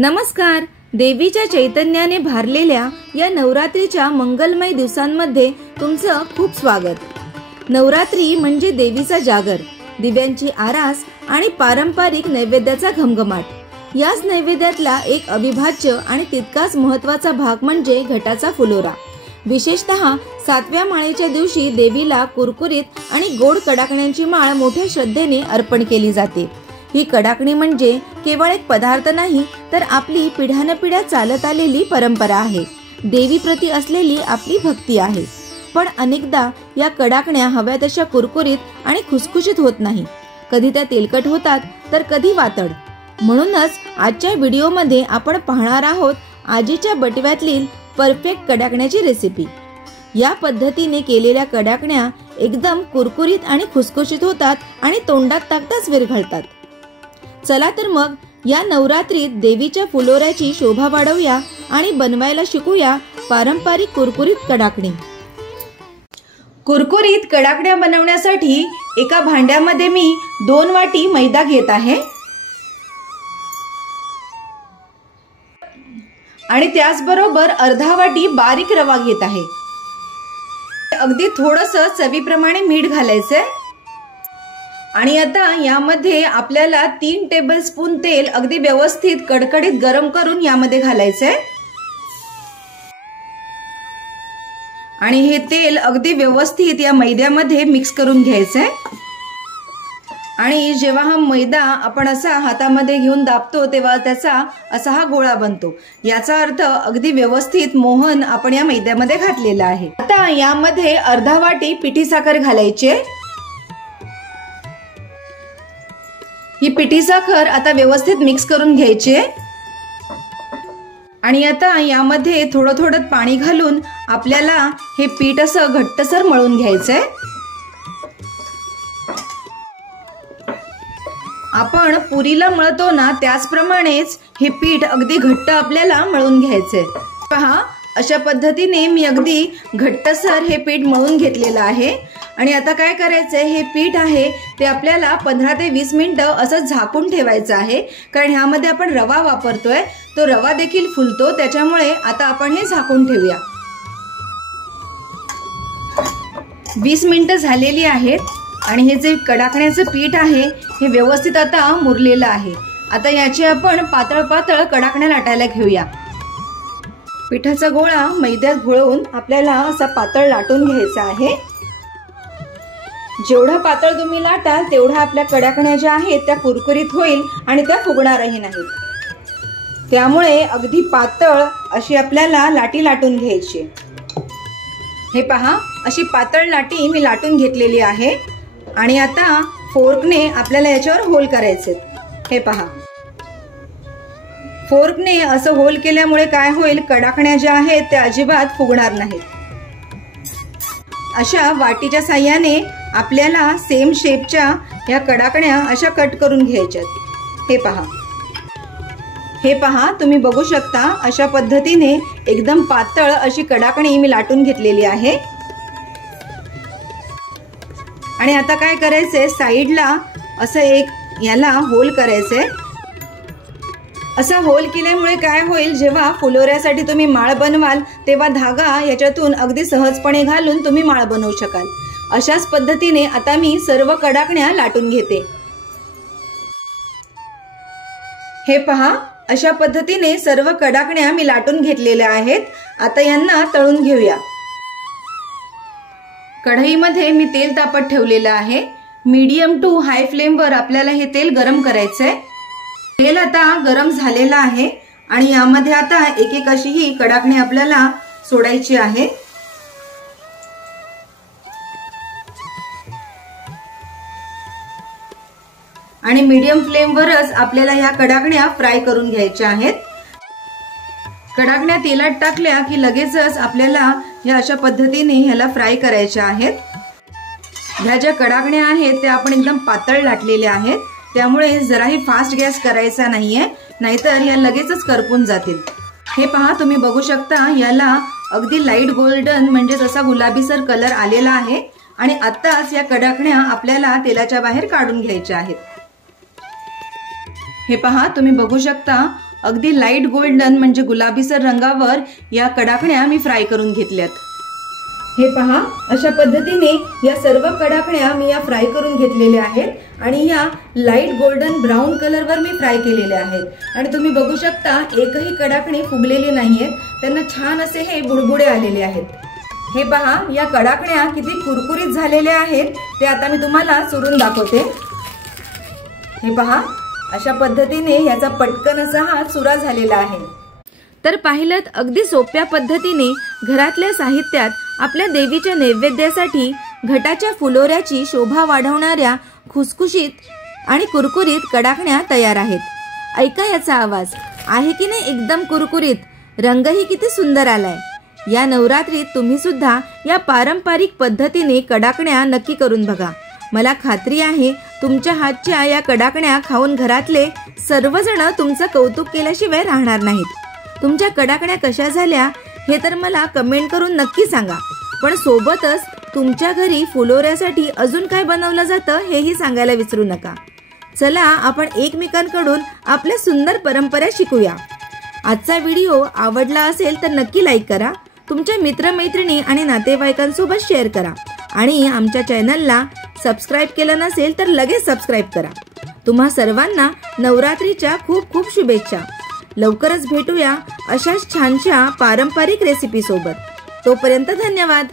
नमस्कार. देवीच्या चैतन्याने भारलेल्या या नवरात्रीच्या मंगलमय दिवसांमध्ये तुमचं खूप स्वागत. नवरात्री म्हणजे देवीचा जागर, दिव्यांची आरास आणि पारंपरिक नैवेद्याचा घमघमाट. याच नैवेद्यातला एक अविभाज्य आणि तितकाच महत्त्वाचा भाग म्हणजे घटाचा फुलोरा. विशेषतः 7व्या माळेच्या दिवशी देवीला कुरकुरीत आणि गोड कडाकण्यांची माळ मोठ्या श्रद्धेने अर्पण केली जाते. ही कडाकणी म्हणजे केवळ एक पदार्थ नाही, तर आपली पिढ्यानपिढ्या चालत आलेली परंपरा आहे. देवीप्रती असलेली आपली भक्ती आहे. पण अनेकदा या कडाकण्या हव्या तशा कुरकुरीत आणि खुसखुशीत होत नाही. कधी त्या तेलकट होतात तर कधी वातड. म्हणूनच आजच्या व्हिडिओमध्ये आपण पाहणार आहोत आजीच्या बटव्यातील परफेक्ट कडाकण्याची रेसिपी. या पद्धतीने केलेल्या कडाकण्या एकदम कुरकुरीत आणि खुसखुशीत होतात आणि तोंडात टाकताच विरघळतात. चला तर मग या नवरात्रीत देवीच्या फुलोऱ्याची शोभा वाढवूया आणि बनवायला शिकूया पारंपरिक कुरकुरीत कडाकणी. कुरकुरीत कडाकण्या बनवण्यासाठी एका भांड्यामध्ये मी 2 वाटी मैदा घेत आहे आणि त्याचबरोबर अर्धा वाटी बारीक रवा घेत आहे. अगदी थोडंसं चवीप्रमाणे मीठ घालायचंय आणि आता यामध्ये आपल्याला 3 टेबलस्पून तेल अगदी व्यवस्थित कडकडीत गरम करून यामध्ये घालायचंय आणि हे तेल अगदी व्यवस्थित या मैद्यामध्ये मिक्स करून घ्यायचंय. आणि जेव्हा हा मैदा आपण असा हातामध्ये घेऊन दाबतो तेव्हा त्याचा असा हा गोळा बनतो. याचा अर्थ अगदी व्यवस्थित मोहन आपण या मैद्यामध्ये घातलेला आहे. आता यामध्ये अर्धा वाटी पिठी साखर घालायची. ही पिठी साखर आता व्यवस्थित मिक्स करून घ्यायची आणि आता यामध्ये थोडं थोडं पाणी घालून आपल्याला हे पीठ असं घट्टसर मळून घ्यायचंय. आपण पुरीला मळतो ना त्याचप्रमाणेच हे पीठ अगदी घट्ट आपल्याला मळून घ्यायचंय. पहा, अशा पद्धतीने मी अगदी घट्टसर हे पीठ मळून घेतलेलं आहे. आणि आता काय करायचंय, हे पीठ आहे ते आपल्याला 15 ते 20 मिनिटं असं झाकून ठेवायचं आहे. कारण ह्यामध्ये आपण रवा वापरतोय, तो रवा देखील फुलतो. त्याच्यामुळे आता आपण हे झाकून ठेवूया. 20 मिनिटं झालेली आहेत आणि हे जे कडाकण्याचं पीठ आहे हे व्यवस्थित आता मुरलेलं आहे. आता याची आपण पातळ पातळ कडाकण्या लाटायला घेऊया. पिठाचा गोळा मैद्यात घोळवून आपल्याला असा पातळ लाटून घ्यायचा आहे. जेवढा पातळ तुम्ही लाटाल तेवढा आपल्या कडाकण्या ज्या आहेत त्या कुरकुरीत होईल आणि त्या फुगणारही नाहीत. त्यामुळे अगदी पातळ अशी आपल्याला लाटी लाटून घ्यायची. हे पहा, अशी पातळ लाटी मी लाटून घेतलेली आहे आणि आता फोर्कने आपल्याला याच्यावर होल करायचे. हे पहा, फोर्कने असं होल केल्यामुळे काय होईल, कडाकण्या ज्या आहेत त्या अजिबात फुगणार नाहीत. अशा वाटीच्या साह्याने आपल्याला सेम शेपच्या या कडाकण्या अशा कट करून घ्यायच्यात. हे पहा, तुम्ही बघू शकता अशा पद्धतीने एकदम पातळ अशी कडाकणी मी लाटून घेतलेली आहे. आणि आता काय करायचंय, साईडला असं एक याला होल करायचंय. असा होल केल्यामुळे काय होईल, जेव्हा फुलोऱ्यासाठी तुम्ही माळ बनवाल तेव्हा धागा याच्यातून अगदी सहजपणे घालून तुम्ही माळ बनवू शकाल. अशाच पद्धतीने आता मी सर्व कडाकण्या लाटून घेते. हे पहा, अशा पद्धतीने सर्व कडाकण्या मी लाटून घेतलेल्या आहेत. आता यांना तळून घेऊया. कढईमध्ये मी तेल तापत ठेवलेलं आहे. मीडियम टू हाय फ्लेमवर आपल्याला हे तेल गरम करायचंय. तेल आता गरम झालेलं आहे आणि यामध्ये आता एक एक अशी ही कडाकणी आपल्याला सोडायची आहे. आणि मीडियम फ्लेमवरच आपल्याला ह्या कडाकण्या फ्राय करून घ्यायच्या आहेत. कडाकण्या तेलात टाकल्या की लगेचच आपल्याला ह्या अशा पद्धतीने ह्याला फ्राय करायच्या आहेत. ह्या ज्या कडाकण्या आहेत त्या आपण एकदम पातळ लाटलेल्या आहेत, त्यामुळे जराही फास्ट गॅस करायचा नाहीये, नाहीतर या लगेचच करपून जातील. हे पहा, तुम्ही बघू शकता याला अगदी लाईट गोल्डन म्हणजे असा गुलाबीसर कलर आलेला आहे. आणि आत्ताच या कडाकण्या आपल्याला तेलाच्या बाहेर काढून घ्यायच्या आहेत. हे पहा, तुम्ही बघू शकता अगदी लाईट गोल्डन म्हणजे गुलाबीसर रंगावर या कडाकण्या मी फ्राय करून घेतल्यात। हे पहा, अशा पद्धतीने या सर्व कडाकण्या मी या फ्राय करून घेतलेल्या आहेत आणि या लाईट गोल्डन ब्राऊन कलरवर मी फ्राय केलेल्या आहेत। आणि तुम्ही बघू शकता एकही कडाकणी फुगलेली नाहीयेत, त्यांना छान असे हे बुडबुडे आलेले आहेत। हे पहा, या कडाकण्या किती कुरकुरीत झालेल्या आहेत ते आता मी तुम्हाला चुरून दाखवते। हे पहा, अशा पद्धतीने याचा पटकन असा हा चुरा झालेला आहे। तर पाहिलं अगदी सोप्या पद्धतीने घरातल्या साहित्यात आपल्या देवीच्या नैवेद्यासाठी घटाच्या फुलोऱ्याची शोभा वाढवणाऱ्या खुसखुशीत आणि कुरकुरीत कडाकण्या तयार आहेत। ऐका याचा आवाज आहे की नाही, एकदम कुरकुरीत, रंगही किती सुंदर आलाय। या नवरात्रीत तुम्ही सुद्धा या पारंपरिक पद्धतीने कडाकण्या नक्की करून बघा। मला खात्री आहे तुमच्या हातच्या या कडाकण्या खाऊन घरातले सर्वजण तुमचं कौतुक केल्याशिवाय राहणार नाहीत। तुमच्या कडाकण्या कशा झाल्या हे तर मला कमेंट करून नक्की सांगा, पण सोबतच तुमच्या घरी फुलोऱ्यासाठी अजून काय बनवलं जातं हेही सांगायला विसरू नका। चला आपण एकमेकांकडून आपल्या सुंदर परंपरा शिकूया। आजचा व्हिडिओ आवडला असेल तर नक्की लाईक करा, तुमच्या मित्रमैत्रिणी आणि नातेवाईकांसोबत शेअर करा आणि आमच्या चॅनलला सबस्क्राईब केलं नसेल तर लगेच सबस्क्राईब करा। तुम्हा सर्वांना नवरात्रीच्या खूप खूप शुभेच्छा। लवकरच भेटूया अशाच छानशा पारंपरिक रेसिपी सोबत। तोपर्यंत धन्यवाद।